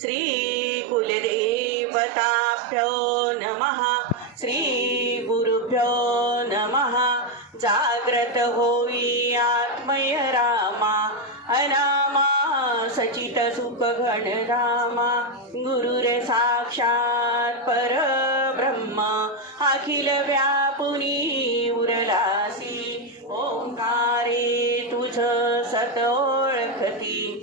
श्रीकुलदेवताभ्यो नमः. श्रीगुरुभ्यो नमः. जाग्रत होई आत्मय रामा. अनामा सचित सुख घन रामा. गुरुर साक्षात परब्रह्म. अखिल व्यापुनी उरलासी. ओंकारे तुझ सत ओळखती.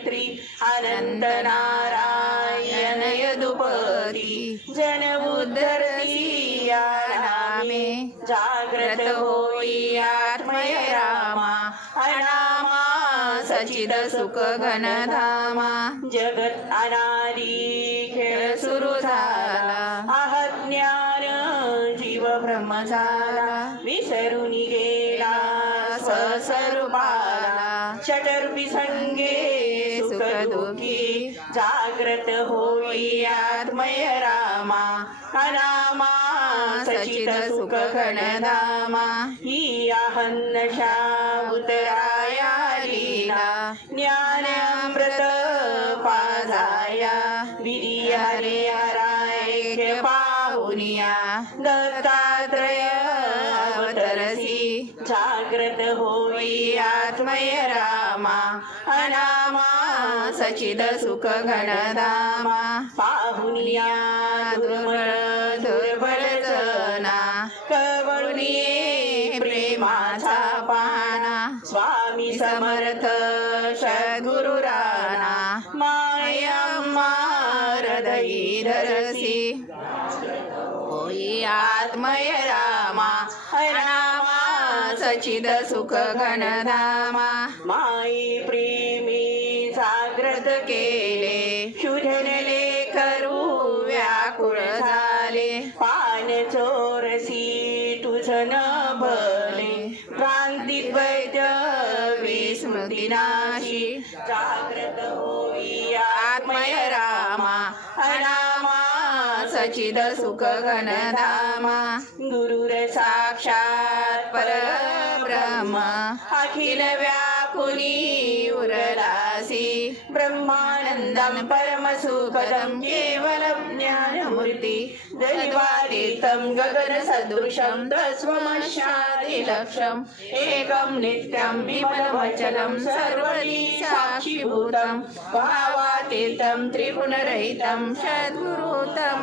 गायत्री अनंत नारायण यदुपती जन उद्धरती या नामे जाग्रत होई आत्मय रामा अनामा सचिद सुख घनधामा जगत अनादी खेळ सुरू झाला आहत ज्ञान जीव ब्रह्म झाला विसरून गेला स्वस्वरूपाला षटर्पी संगे दुःखी जाग्रत होई आत्मय रामा अनामा सचित सुख घनधामा ही आहन्नशा उतराया लीला ज्ञानामृत पाजाया विरियारे हराय पाहुनिया दत्ता जाग्रत होई आत्मय रामा अनामा सचिद सुख घनदामा पाहुनिया दुर्बळ दुर्बळ जना कवळुनी प्रेमाचा पाना. स्वामी समर्थ सद्गुरु राणा मायम्मा हृदयी धरसी होई आत्मय रामा सचिद सुख घनधामा माई प्रेमी जाग्रत केले. शुधनले करू व्याकुळ झाले. पान चोरसी तुझ न भले क्रांतीत वैद्य विस्मृती नाशी. जाग्रत होई क्वचिद सुख घनधामा गुरुर साक्षात परब्रह्म। अखिल व्याकुली उरलासी ब्रह्मानन्दं परमसुखदं केवलं ज्ञानमूर्ति। दलिवादितं गगनसदृशं तस्वमशादिलक्षम् एकं नित्यं विमलमचलं सर्वदी साक्षिभूतं भावातीतं त्रिगुणरहितं सद्गुरुतं